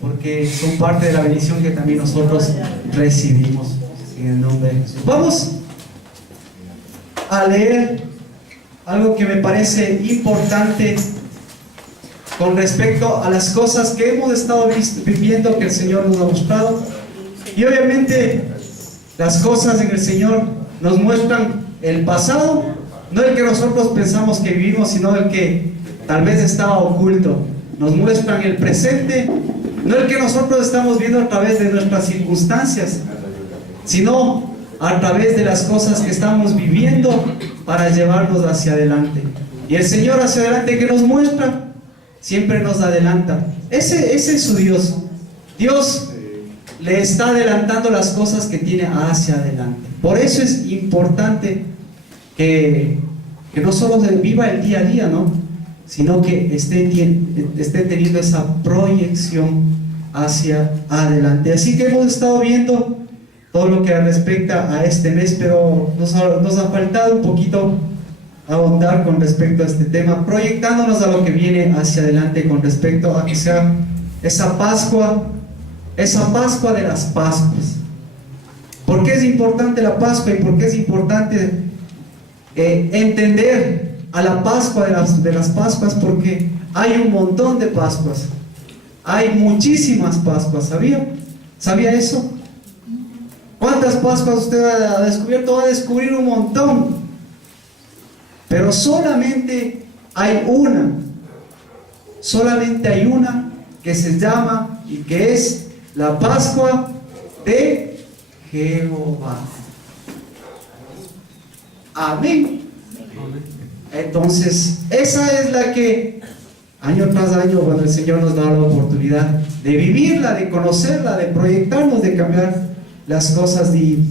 porque son parte de la bendición que también nosotros recibimos en el nombre de Jesús. Vamos a leer algo que me parece importante con respecto a las cosas que hemos estado viviendo, que el Señor nos ha mostrado. Y obviamente las cosas en el Señor nos muestran el pasado, no el que nosotros pensamos que vivimos, sino el que tal vez estaba oculto. Nos muestran el presente, no el que nosotros estamos viendo a través de nuestras circunstancias, sino a través de las cosas que estamos viviendo para llevarnos hacia adelante. Y el Señor hacia adelante que nos muestra, siempre nos adelanta. Ese es su Dios. Dios le está adelantando las cosas que tiene hacia adelante. Por eso es importante que no solo viva el día a día, ¿no?, sino que esté teniendo esa proyección hacia adelante. Así que hemos estado viendo todo lo que respecta a este mes, pero nos ha faltado un poquito ahondar con respecto a este tema, proyectándonos a lo que viene hacia adelante con respecto a que sea esa Pascua de las Pascuas. ¿Por qué es importante la Pascua y por qué es importante entender a la Pascua de las Pascuas? Porque hay un montón de Pascuas, hay muchísimas Pascuas. ¿Sabía eso? ¿Cuántas Pascuas usted ha descubierto? Va a descubrir un montón, pero solamente hay una que se llama y que es la Pascua de Jehová. Amén. Entonces, esa es la que año tras año, cuando el Señor nos da la oportunidad de vivirla, de conocerla, de proyectarnos, de cambiar las cosas y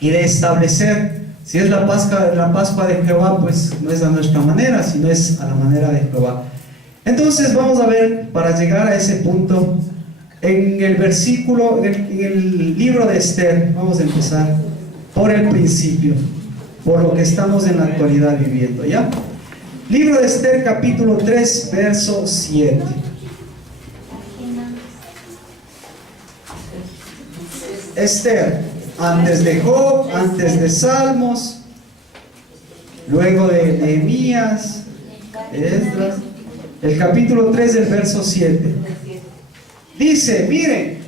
de establecer. Si es la Pascua de Jehová, pues no es a nuestra manera, sino es a la manera de Jehová. Entonces vamos a ver, para llegar a ese punto, en el versículo, en el libro de Esther, vamos a empezar por el principio, por lo que estamos en la actualidad viviendo, ¿ya? Libro de Esther, capítulo 3, verso 7. Esther, antes de Job, antes de Salmos, luego de Nehemías, Esdras, el capítulo 3, del verso 7. Dice, miren,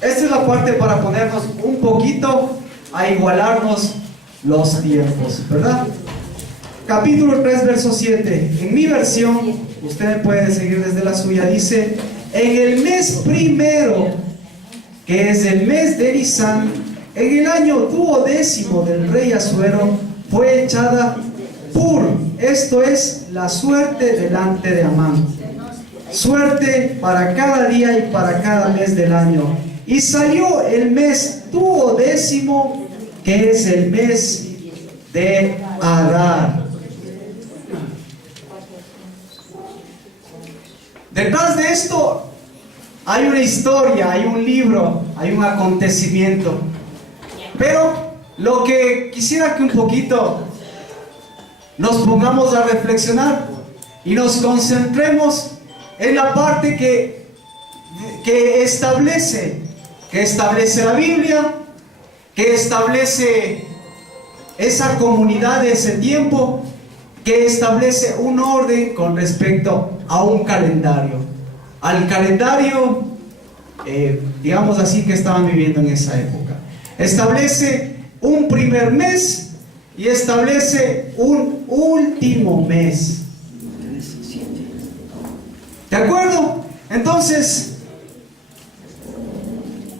esta es la parte para ponernos un poquito a igualarnos los tiempos, ¿verdad? Capítulo 3, verso 7. En mi versión, usted puede seguir desde la suya, dice: en el mes primero, que es el mes de Nisan, en el año 12º del rey Asuero, fue echada Pur, esto es la suerte delante de Amán, suerte para cada día y para cada mes del año. Y salió el mes 12º, que es el mes de Adar. Detrás de esto hay una historia, hay un libro, hay un acontecimiento. Pero lo que quisiera que un poquito nos pongamos a reflexionar y nos concentremos en la parte que establece la Biblia, que establece esa comunidad de ese tiempo, que establece un orden con respecto a un calendario, al calendario, digamos así, que estaban viviendo en esa época. Establece un primer mes y establece un último mes. ¿De acuerdo? Entonces,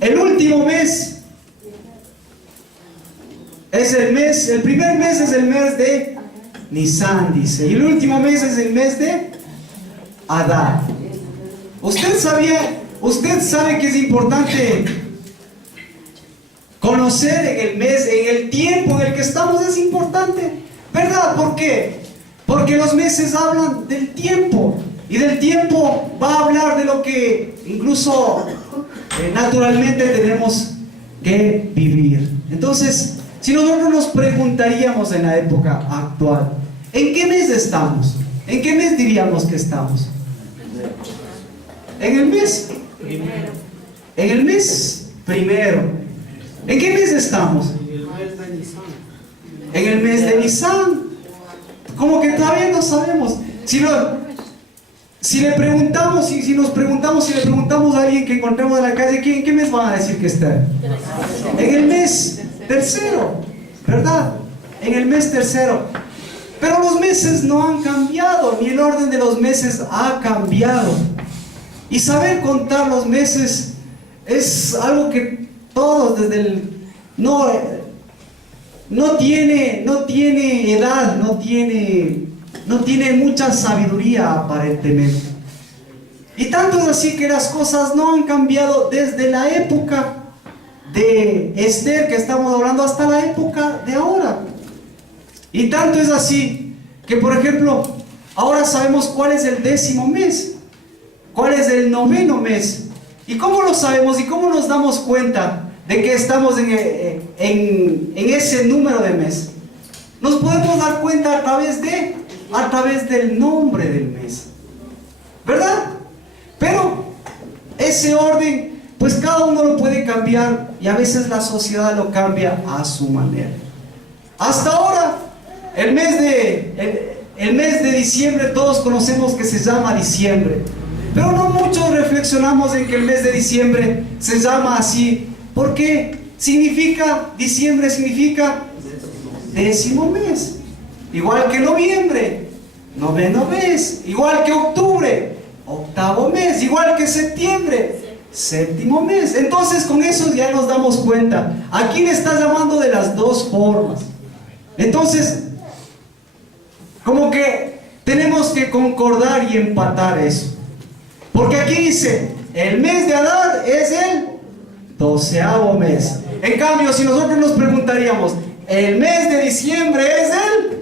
el último mes es el primer mes es el mes de Nisan, dice, y el último mes es el mes de Adar. Usted sabe que es importante conocer en el mes, en el tiempo en el que estamos, es importante, ¿verdad? ¿Por qué? Porque los meses hablan del tiempo, y del tiempo va a hablar de lo que incluso naturalmente tenemos que vivir. Entonces, si nosotros nos preguntaríamos en la época actual, ¿En qué mes estamos? ¿En qué mes diríamos que estamos? ¿En el mes? En el mes primero. ¿En qué mes estamos? En el mes de Nisan. Como que todavía no sabemos. Si le preguntamos, si le preguntamos a alguien que encontremos en la calle, ¿en qué mes van a decir que está? En el mes tercero, ¿verdad? En el mes tercero. Pero los meses no han cambiado, ni el orden de los meses ha cambiado. Y saber contar los meses es algo que todos no tiene edad, no tiene mucha sabiduría aparentemente. Y tanto es así que las cosas no han cambiado desde la época de Esther, que estamos hablando, hasta la época de ahora. Y tanto es así que, por ejemplo, ahora sabemos cuál es el 10º mes, cuál es el 9º mes. ¿Y cómo lo sabemos? ¿Y cómo nos damos cuenta de que estamos en ese número de mes? Nos podemos dar cuenta a través del nombre del mes, ¿verdad? Pero ese orden, pues cada uno lo puede cambiar, y a veces la sociedad lo cambia a su manera. Hasta ahora, el mes de diciembre, todos conocemos que se llama diciembre, pero no muchos reflexionamos en que el mes de diciembre se llama así. ¿Por qué? Diciembre significa 10º mes. Igual que noviembre, 9º mes. Igual que octubre, 8º mes. Igual que septiembre, 7º mes. Entonces con eso ya nos damos cuenta. Aquí le está llamando de las dos formas. Entonces, como que tenemos que concordar y empatar eso. Porque aquí dice, el mes de Adar es el 12º mes. En cambio, si nosotros nos preguntaríamos, el mes de diciembre es el...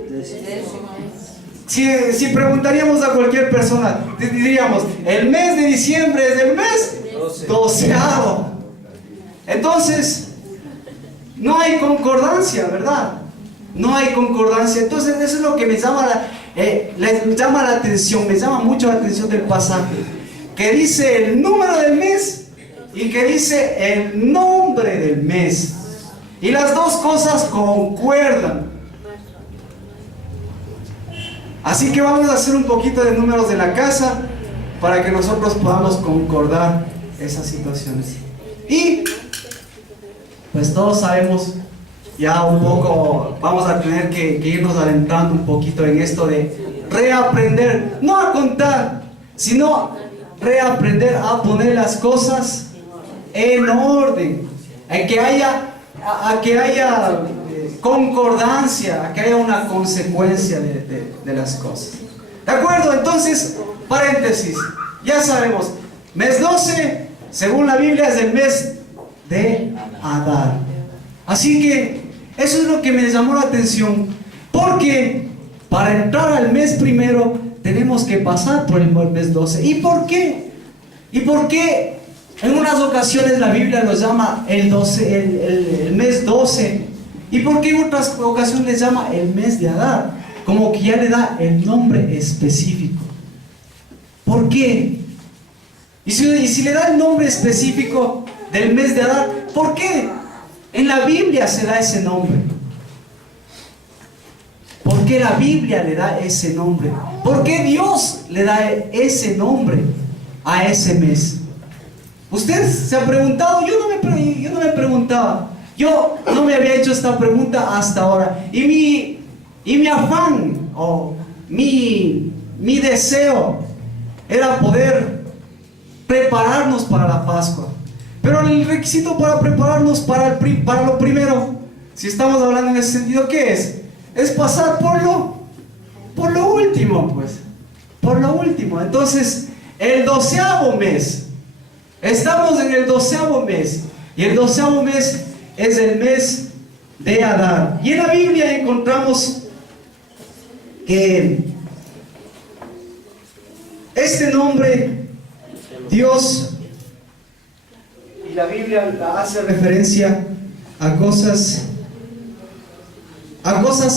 Si preguntaríamos a cualquier persona, diríamos, el mes de diciembre es el mes 12º. Entonces, no hay concordancia, ¿verdad? No hay concordancia. Entonces, eso es lo que me llama la atención, me llama mucho la atención del pasaje, que dice el número del mes y que dice el nombre del mes, y las dos cosas concuerdan. Así que vamos a hacer un poquito de números de la casa para que nosotros podamos concordar esas situaciones. Y pues todos sabemos ya un poco, vamos a tener que irnos adentrando un poquito en esto de reaprender, no a contar, sino reaprender a poner las cosas en orden, a que haya concordancia, a que haya una consecuencia de las cosas. ¿De acuerdo? Entonces, paréntesis, ya sabemos, mes 12, según la Biblia, es el mes de Adar. Así que eso es lo que me llamó la atención, porque para entrar al mes primero tenemos que pasar por el mes 12. ¿Y por qué? ¿Y por qué en unas ocasiones la Biblia lo llama el mes 12? ¿Y por qué en otras ocasiones le llama el mes de Adar? Como que ya le da el nombre específico. ¿Por qué? Y si le da el nombre específico del mes de Adar, ¿por qué en la Biblia se da ese nombre? ¿Por qué la Biblia le da ese nombre? ¿Por qué Dios le da ese nombre a ese mes? ¿Usted se ha preguntado? Yo no me preguntaba. Yo no me había hecho esta pregunta hasta ahora. Y mi afán o mi deseo era poder prepararnos para la Pascua. Pero el requisito para prepararnos para lo primero, si estamos hablando en ese sentido, ¿qué es? Es pasar por lo último, pues. Por lo último. Entonces, el 12º mes. Estamos en el 12º mes. Y el 12º mes es el mes de Adar. Y en la Biblia encontramos que este nombre, Dios, y la Biblia hace referencia a cosas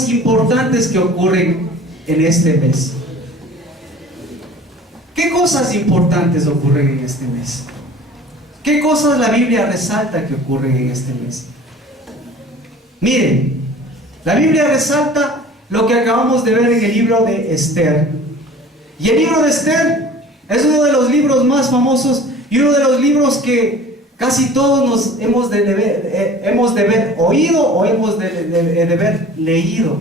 importantes que ocurren en este mes? ¿Qué cosas importantes ocurren en este mes? ¿Qué cosas la Biblia resalta que ocurren en este mes? Miren, la Biblia resalta lo que acabamos de ver en el libro de Esther. Y el libro de Esther es uno de los libros más famosos y uno de los libros que casi todos nos hemos de haber oído o hemos de haber leído.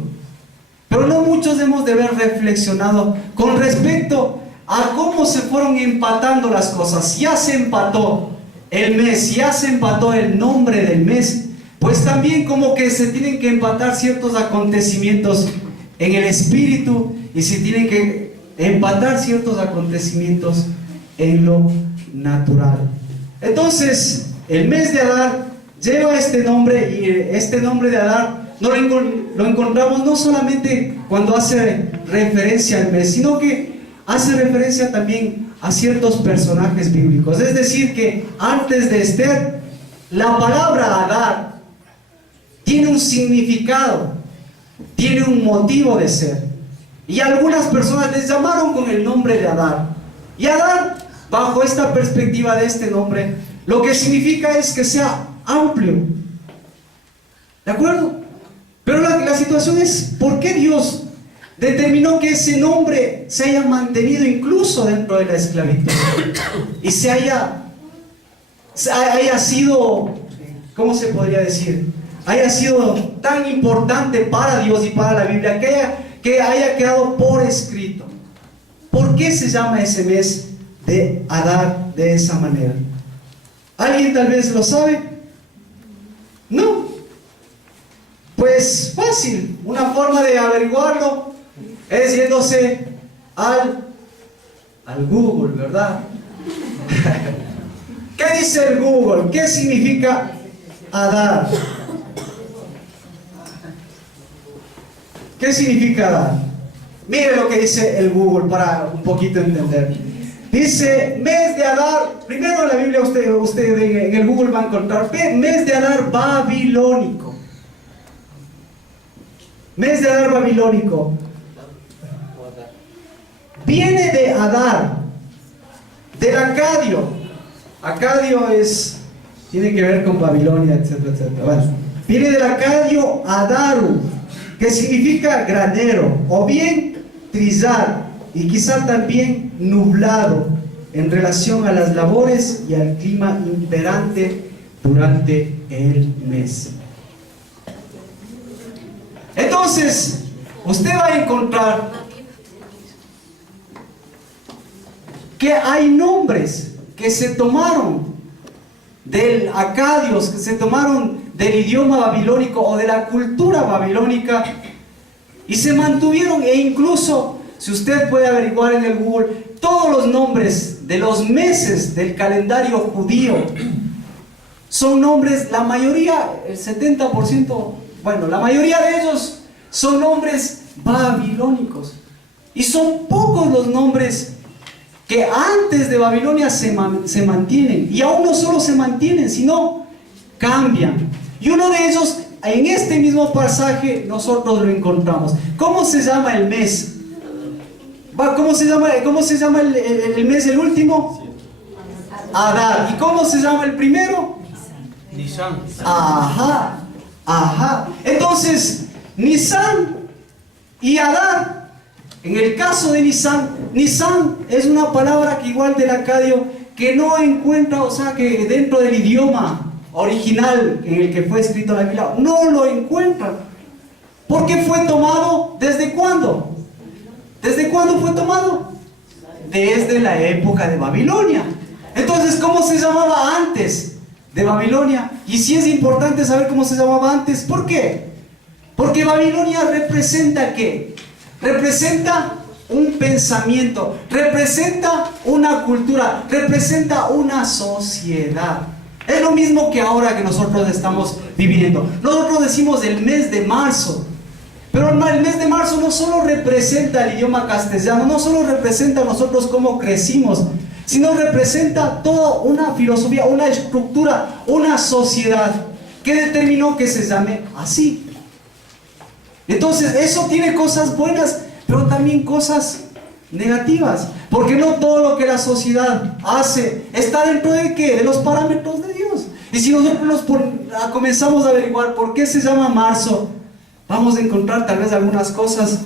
Pero no muchos hemos de haber reflexionado con respecto a cómo se fueron empatando las cosas. Ya se empató el mes, ya se empató el nombre del mes, pues también como que se tienen que empatar ciertos acontecimientos en el espíritu y se tienen que empatar ciertos acontecimientos en lo natural. Entonces, el mes de Adar lleva este nombre, y este nombre de Adar no lo encontramos no solamente cuando hace referencia al mes, sino que hace referencia también a ciertos personajes bíblicos. Es decir, que antes de Esther, la palabra Adar tiene un significado, tiene un motivo de ser. Y algunas personas les llamaron con el nombre de Adar. Y Adar, bajo esta perspectiva de este nombre, lo que significa es que sea amplio. ¿De acuerdo? Pero la situación es, ¿por qué Dios determinó que ese nombre se haya mantenido incluso dentro de la esclavitud? Y se haya sido, ¿cómo se podría decir? Haya sido tan importante para Dios y para la Biblia, que haya quedado por escrito. ¿Por qué se llama ese mes de Adar de esa manera? ¿Alguien tal vez lo sabe? No. Pues fácil, una forma de averiguarlo es yéndose al Google, ¿verdad? ¿Qué dice el Google? ¿Qué significa Adar? ¿Qué significa Adar? Mire lo que dice el Google para un poquito entender. Dice, mes de Adar, primero en la Biblia usted en el Google va a encontrar mes de Adar babilónico. Mes de Adar babilónico. Viene de Adar, del Acadio. Acadio tiene que ver con Babilonia, etcétera, etcétera. Bueno, viene del Acadio Adaru, que significa granero, o bien trizar, y quizá también nublado, en relación a las labores y al clima imperante durante el mes. Entonces, usted va a encontrar que hay nombres que se tomaron del acadios, que se tomaron del idioma babilónico o de la cultura babilónica y se mantuvieron, e incluso, si usted puede averiguar en el Google, todos los nombres de los meses del calendario judío son nombres, la mayoría, el 70%, bueno, la mayoría de ellos son nombres babilónicos. Y son pocos los nombres que antes de Babilonia se mantienen. Y aún no solo se mantienen, sino cambian. Y uno de ellos, en este mismo pasaje, nosotros lo encontramos. ¿Cómo se llama el mes? ¿Cómo se llama el mes, el último? Adar. ¿Y cómo se llama el primero? Nisan. Ajá. Entonces, Nisan y Adar, en el caso de Nisan es una palabra que igual del acadio, que no encuentra, o sea, que dentro del idioma original en el que fue escrito la Biblia, no lo encuentra. Porque fue tomado, ¿desde cuándo? ¿Desde cuándo fue tomado? Desde la época de Babilonia. Entonces, ¿cómo se llamaba antes de Babilonia? Y si es importante saber cómo se llamaba antes, ¿por qué? Porque Babilonia representa ¿qué? Representa un pensamiento, representa una cultura, representa una sociedad. Es lo mismo que ahora que nosotros estamos viviendo. Nosotros decimos el mes de marzo, pero el mes de marzo no solo representa el idioma castellano, no solo representa a nosotros cómo crecimos, sino representa toda una filosofía, una estructura, una sociedad que determinó que se llame así. Entonces, eso tiene cosas buenas, pero también cosas negativas, porque no todo lo que la sociedad hace está dentro de ¿qué? De los parámetros de Dios. Y si nosotros comenzamos a averiguar por qué se llama marzo, vamos a encontrar tal vez algunas cosas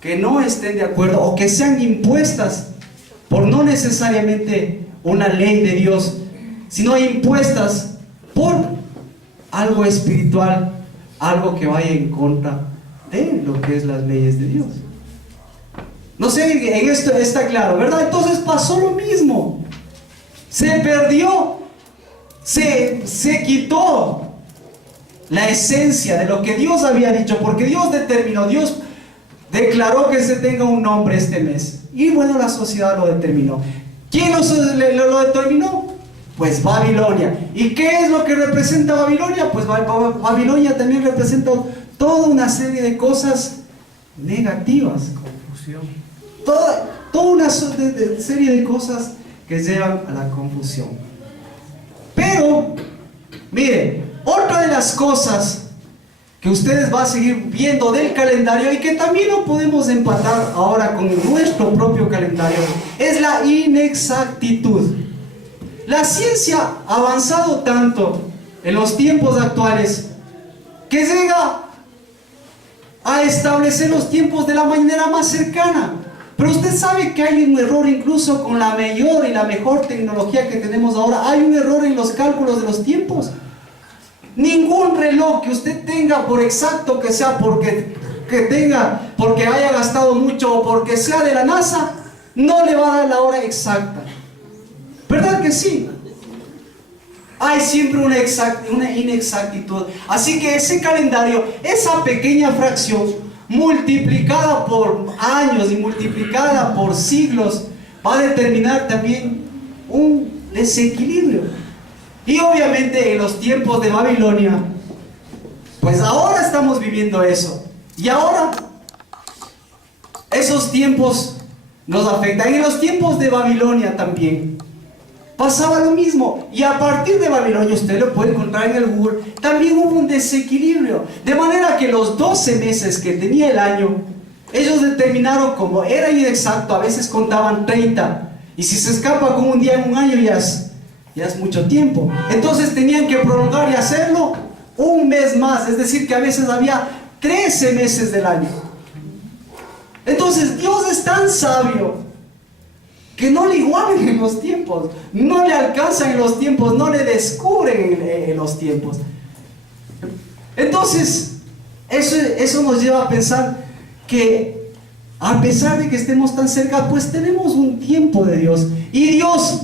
que no estén de acuerdo o que sean impuestas por no necesariamente una ley de Dios, sino impuestas por algo espiritual, algo que vaya en contra de lo que es las leyes de Dios. No sé, en esto está claro, ¿verdad? Entonces pasó lo mismo. Se perdió, se quitó la esencia de lo que Dios había dicho, porque Dios determinó, Dios declaró que se tenga un nombre este mes. Y bueno, la sociedad lo determinó. ¿Quién lo determinó? Pues Babilonia. ¿Y qué es lo que representa Babilonia? Pues Babilonia también representa toda una serie de cosas negativas. Confusión. Toda una serie de cosas que llevan a la confusión. Pero, mire, otra de las cosas que ustedes van a seguir viendo del calendario y que también lo podemos empatar ahora con nuestro propio calendario es la inexactitud. La ciencia ha avanzado tanto en los tiempos actuales que llega a establecer los tiempos de la manera más cercana. Pero usted sabe que hay un error incluso con la mayor y la mejor tecnología que tenemos ahora. Hay un error en los cálculos de los tiempos. Ningún reloj que usted tenga, por exacto que sea, porque haya gastado mucho o porque sea de la NASA, no le va a dar la hora exacta. ¿Verdad que sí? Hay siempre una inexactitud. Así que ese calendario, esa pequeña fracción, multiplicada por años y multiplicada por siglos, va a determinar también un desequilibrio. Y obviamente en los tiempos de Babilonia, pues ahora estamos viviendo eso. Y ahora esos tiempos nos afectan. En los tiempos de Babilonia también pasaba lo mismo. Y a partir de Babilonia, usted lo puede encontrar en el Google, también hubo un desequilibrio. De manera que los 12 meses que tenía el año, ellos determinaron, como era inexacto, a veces contaban 30. Y si se escapa con un día en un año, ya es mucho tiempo. Entonces tenían que prolongar y hacerlo un mes más. Es decir, que a veces había 13 meses del año. Entonces Dios es tan sabio que no le igualen en los tiempos, no le alcanzan en los tiempos, no le descubren en los tiempos. Entonces eso nos lleva a pensar que a pesar de que estemos tan cerca, pues tenemos un tiempo de Dios. Y Dios,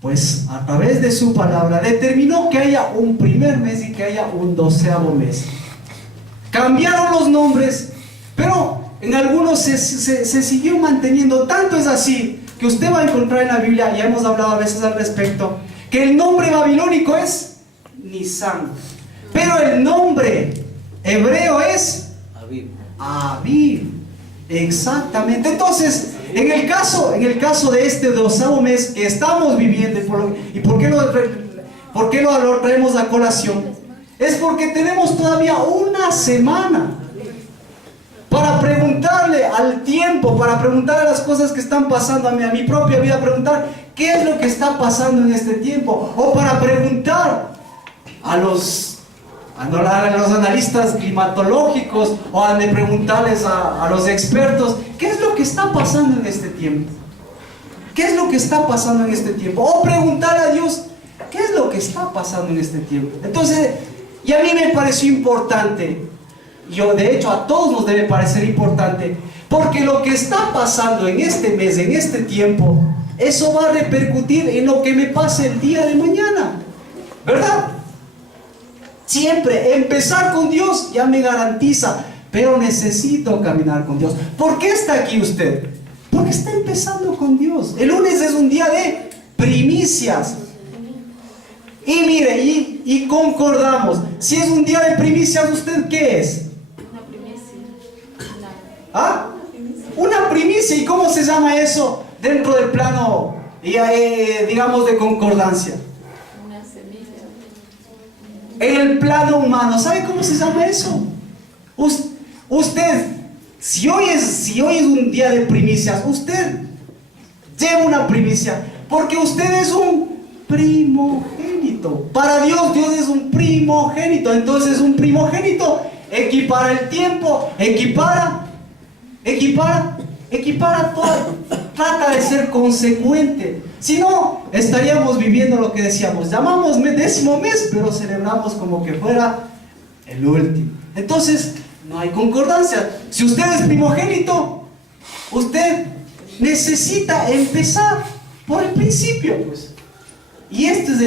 pues a través de su palabra, determinó que haya un primer mes y que haya un 12º mes. Cambiaron los nombres, pero en algunos se siguió manteniendo. Tanto es así que usted va a encontrar en la Biblia, ya hemos hablado a veces al respecto, que el nombre babilónico es Nisan, pero el nombre hebreo es Aviv. Exactamente. Entonces, en el caso de este 12º mes que estamos viviendo, ¿y por qué lo traemos a colación? Es porque tenemos todavía una semana para preguntarle al tiempo, para preguntar a las cosas que están pasando a mi propia vida, preguntar qué es lo que está pasando en este tiempo, o para preguntar a los analistas climatológicos, o de preguntarles a los expertos qué es lo que está pasando en este tiempo, qué es lo que está pasando en este tiempo, o preguntar a Dios qué es lo que está pasando en este tiempo. Entonces, y a mí me pareció importante, de hecho a todos nos debe parecer importante, porque lo que está pasando en este mes, en este tiempo, eso va a repercutir en lo que me pase el día de mañana, ¿verdad? Siempre empezar con Dios ya me garantiza, pero necesito caminar con Dios. ¿Por qué está aquí usted? Porque está empezando con Dios. El lunes es un día de primicias. Y mire, y concordamos. Si es un día de primicias, ¿usted qué es? Una primicia. ¿Ah? Una primicia. ¿Y cómo se llama eso dentro del plano, digamos, de concordancia? Una semilla. En el plano humano, ¿sabe cómo se llama eso? Usted Si hoy es un día de primicias, usted lleva una primicia, porque usted es un primogénito. Para Dios, Dios es un primogénito. Entonces un primogénito equipara el tiempo, equipara todo, trata de ser consecuente. Si no, estaríamos viviendo lo que decíamos, llamamos décimo mes, pero celebramos como que fuera el último. Entonces, no hay concordancia. Si usted es primogénito, usted necesita empezar por el principio, pues. Y este es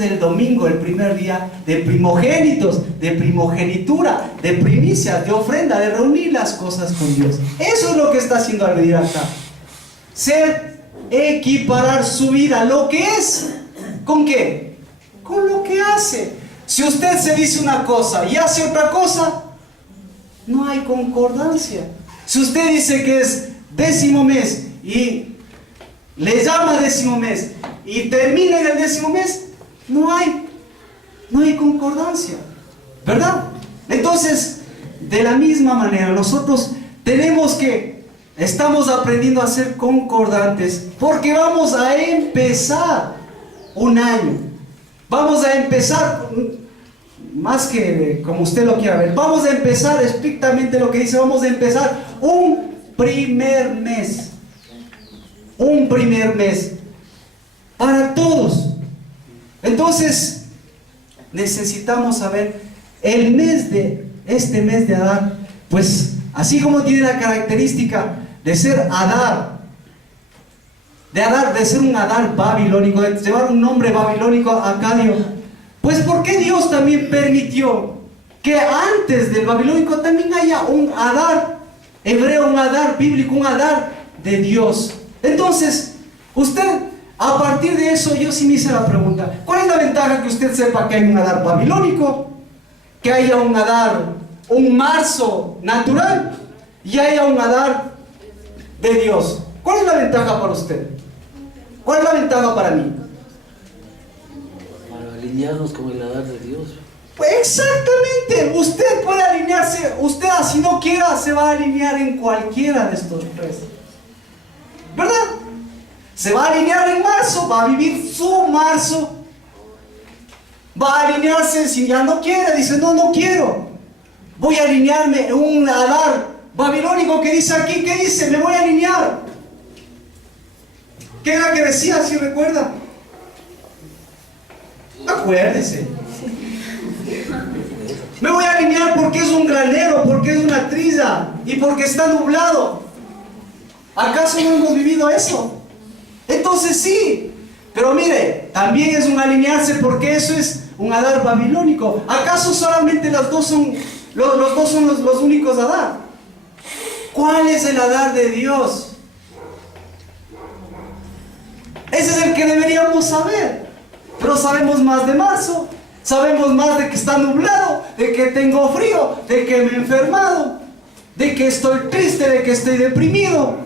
el domingo, el primer día de primogénitos, de primogenitura, de primicias, de ofrenda, de reunir las cosas con Dios. Eso es lo que está haciendo Albedir acá. Equiparar su vida, lo que es, ¿con qué? Con lo que hace. Si usted se dice una cosa y hace otra cosa, no hay concordancia. Si usted dice que es décimo mes y le llama décimo mes y termina en el décimo mes, no hay concordancia, ¿verdad? Entonces, de la misma manera, nosotros estamos aprendiendo a ser concordantes, porque vamos a empezar un año. Vamos a empezar, más que como usted lo quiera ver, vamos a empezar estrictamente lo que dice, vamos a empezar un primer mes. Un primer mes. Para todos. Entonces, necesitamos saber este mes de Adar, pues, así como tiene la característica de ser Adar, de ser un Adar babilónico, de llevar un nombre babilónico acadio, pues ¿por qué Dios también permitió que antes del babilónico también haya un Adar hebreo, un Adar bíblico, un Adar de Dios? Entonces, usted, a partir de eso, yo sí me hice la pregunta, ¿cuál es la ventaja que usted sepa que hay un Adar babilónico, que haya un Adar, un marzo natural, y haya un Adar de Dios? ¿Cuál es la ventaja para usted? ¿Cuál es la ventaja para mí? Para alinearnos con el Adar de Dios. Pues exactamente, usted puede alinearse, usted si no quiera se va a alinear en cualquiera de estos tres, ¿verdad? Se va a alinear en marzo, va a vivir su marzo, va a alinearse si ya no quiere, dice no quiero, voy a alinearme en un Adar babilónico que dice aquí, ¿qué dice? Me voy a alinear. ¿Qué era que decía, si recuerda? Acuérdese. Me voy a alinear porque es un granero, porque es una trilla y porque está nublado. ¿Acaso no hemos vivido eso? Entonces sí, pero mire, también es un alinearse porque eso es un Adar babilónico. ¿Acaso solamente los dos son los únicos Adar? ¿Cuál es el Adar de Dios? Ese es el que deberíamos saber. Pero sabemos más de marzo, sabemos más de que está nublado, de que tengo frío, de que me he enfermado, de que estoy triste, de que estoy deprimido,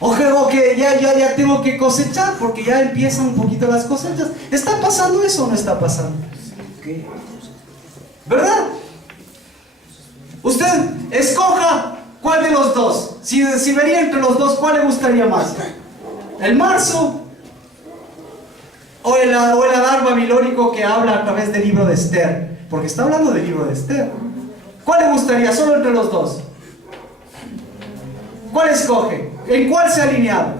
o que ya tengo que cosechar, porque ya empiezan un poquito las cosechas. ¿Está pasando eso o no está pasando? ¿Verdad? Usted escoja cuál de los dos. Si vería entre los dos, ¿cuál le gustaría más? ¿El marzo o el Adar babilónico que habla a través del libro de Esther? Porque está hablando del libro de Esther. ¿Cuál le gustaría? Solo entre los dos. ¿Cuál escoge? ¿En cuál se ha alineado?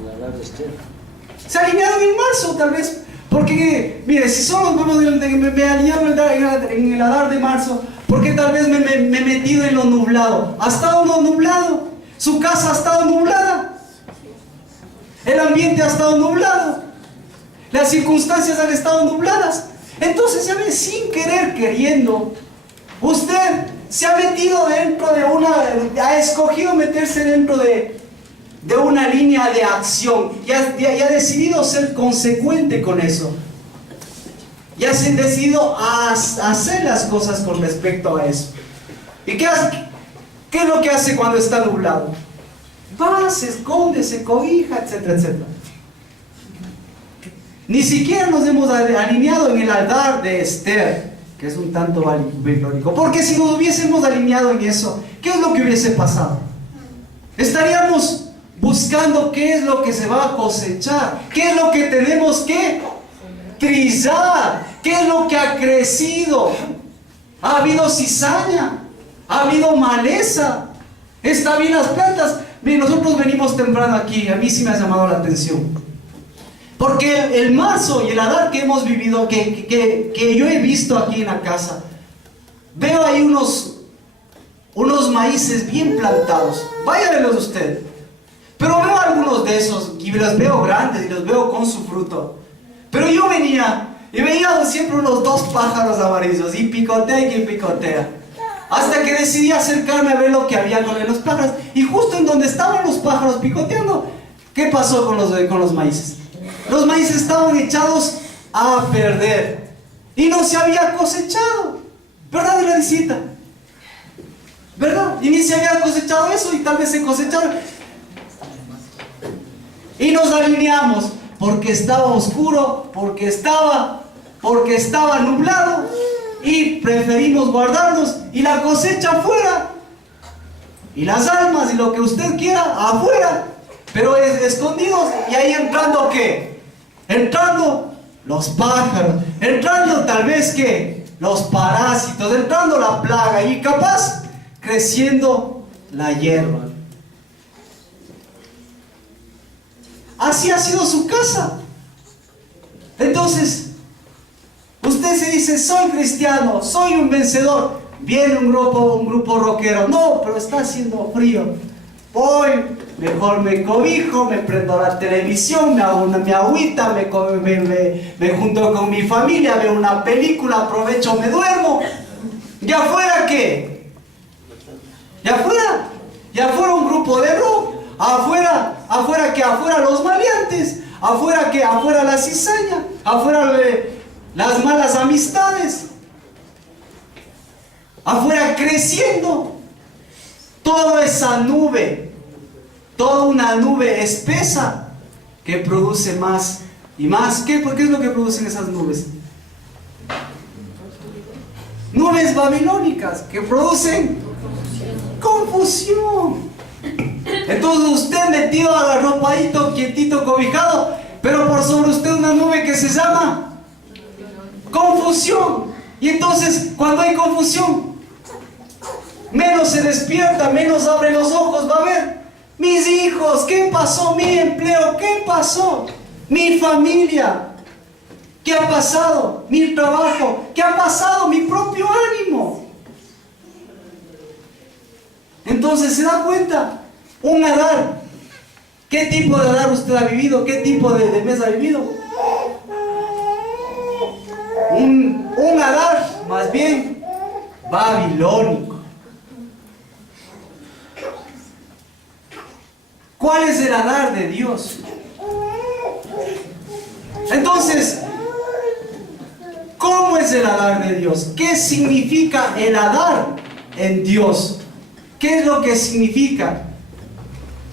El Adar de Esther. Se ha alineado en marzo, tal vez. Porque, mire, si solo me alineado en el Adar de marzo, porque tal vez me he metido en lo nublado. ¿Ha estado nublado? ¿Su casa ha estado nublada? El ambiente ha estado nublado, las circunstancias han estado nubladas. Entonces, ya ve, sin querer queriendo, usted se ha metido dentro de ha escogido meterse dentro de una línea de acción y ha decidido ser consecuente con eso. Y ha decidido hacer las cosas con respecto a eso. ¿Y qué es lo que hace cuando está nublado? Va, se esconde, se cobija, etcétera, etcétera. Ni siquiera nos hemos alineado en el Adar de Esther. que es un tanto babilónico. Porque si nos hubiésemos alineado en eso, ¿qué es lo que hubiese pasado? Estaríamos buscando qué es lo que se va a cosechar, qué es lo que tenemos que trizar, qué es lo que ha crecido. Ha habido cizaña, ha habido maleza, está bien las plantas. Miren, nosotros venimos temprano aquí, a mí sí me ha llamado la atención. Porque el marzo y el Adar que hemos vivido, que yo he visto aquí en la casa, veo ahí unos maíces bien plantados. Vaya a verlos usted. Pero veo algunos de esos y los veo grandes y los veo con su fruto. Pero yo venía y veía siempre unos 2 pájaros amarillos y picotea y picotea. Hasta que decidí acercarme a ver lo que había con los pájaros. Y justo en donde estaban los pájaros picoteando, ¿qué pasó con los maíces? Los maíces estaban echados a perder y no se había cosechado. ¿Verdad, Gladysita? ¿Verdad? Y ni se había cosechado eso y tal vez se cosecharon. Y nos alineamos porque estaba oscuro, porque estaba nublado, y preferimos guardarnos y la cosecha afuera y las almas y lo que usted quiera afuera, pero escondidos. Y ahí entrando ¿qué? Entrando los pájaros, entrando tal vez ¿qué? Los parásitos, entrando la plaga y capaz creciendo la hierba. Así ha sido su casa. Entonces usted se dice: soy cristiano, soy un vencedor. Viene un grupo rockero. No, pero está haciendo frío. Voy, mejor me cobijo, me prendo la televisión, me hago mi agüita, me junto con mi familia, veo una película, aprovecho, me duermo. ¿Y afuera qué? ¿Y afuera? ¿Y afuera un grupo de rock? ¿Afuera qué? Afuera los maleantes. ¿Afuera qué? Afuera la cizaña. Afuera las malas amistades. Afuera creciendo toda esa nube, toda una nube espesa que produce más y más. ¿Por qué es lo que producen esas nubes? Nubes babilónicas que producen confusión. Entonces usted metido agarropadito, quietito, cobijado, pero por sobre usted una nube que se llama confusión. Y entonces cuando hay confusión, menos se despierta, menos abre los ojos. Va a ver: mis hijos, ¿qué pasó? Mi empleo, ¿qué pasó? Mi familia, ¿qué ha pasado? Mi trabajo, ¿qué ha pasado? Mi propio ánimo. Entonces se da cuenta, un Adar. ¿Qué tipo de Adar usted ha vivido? ¿Qué tipo de mes ha vivido? Un Adar más bien babilónico. ¿Cuál es el Adar de Dios? Entonces, ¿cómo es el Adar de Dios? ¿Qué significa el Adar en Dios? ¿Qué es lo que significa?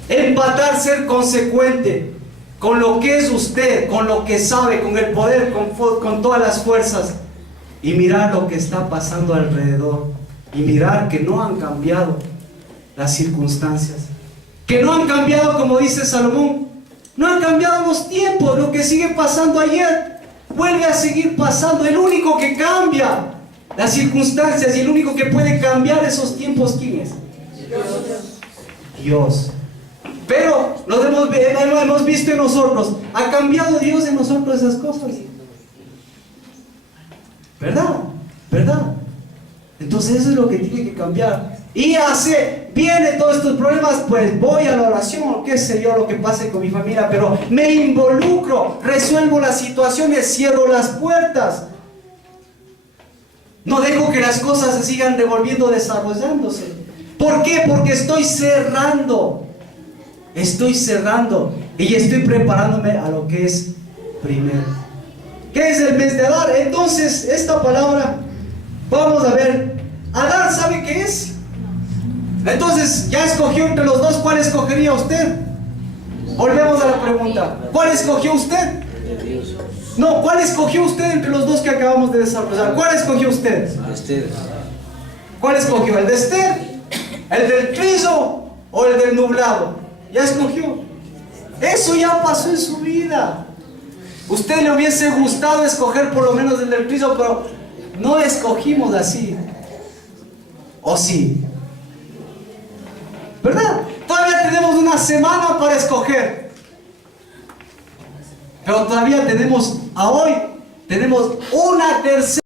Empatar, ser consecuente con lo que es usted, con lo que sabe, con el poder, con todas las fuerzas, y mirar lo que está pasando alrededor, y mirar que no han cambiado las circunstancias, que no han cambiado, como dice Salomón, no han cambiado los tiempos. Lo que sigue pasando ayer vuelve a seguir pasando. El único que cambia las circunstancias y el único que puede cambiar esos tiempos, ¿quién es? Dios. Pero hemos visto en nosotros, ¿ha cambiado Dios en nosotros esas cosas? ¿Verdad? ¿Verdad? Entonces eso es lo que tiene que cambiar. Y viene todos estos problemas, pues voy a la oración, o qué sé yo, lo que pase con mi familia, pero me involucro, resuelvo las situaciones, cierro las puertas. No dejo que las cosas se sigan revolviendo, desarrollándose. ¿Por qué? Porque estoy cerrando y estoy preparándome a lo que es primero. ¿Qué es el mes de Adar? Entonces, esta palabra, vamos a ver. Adar, ¿sabe qué es? Entonces, ya escogió entre los dos. ¿Cuál escogería usted? Volvemos a la pregunta. ¿Cuál escogió usted? de Dios. No, ¿cuál escogió usted entre los dos que acabamos de desarrollar? ¿Cuál escogió usted? Esther. ¿Cuál escogió? ¿El de Esther? ¿El del trillo o el del nublado? Ya escogió. Eso ya pasó en su vida. Usted le hubiese gustado escoger por lo menos el del trillo, pero no escogimos así. ¿O sí? ¿Verdad? Todavía tenemos una semana para escoger. Pero todavía tenemos, a hoy, tenemos una tercera.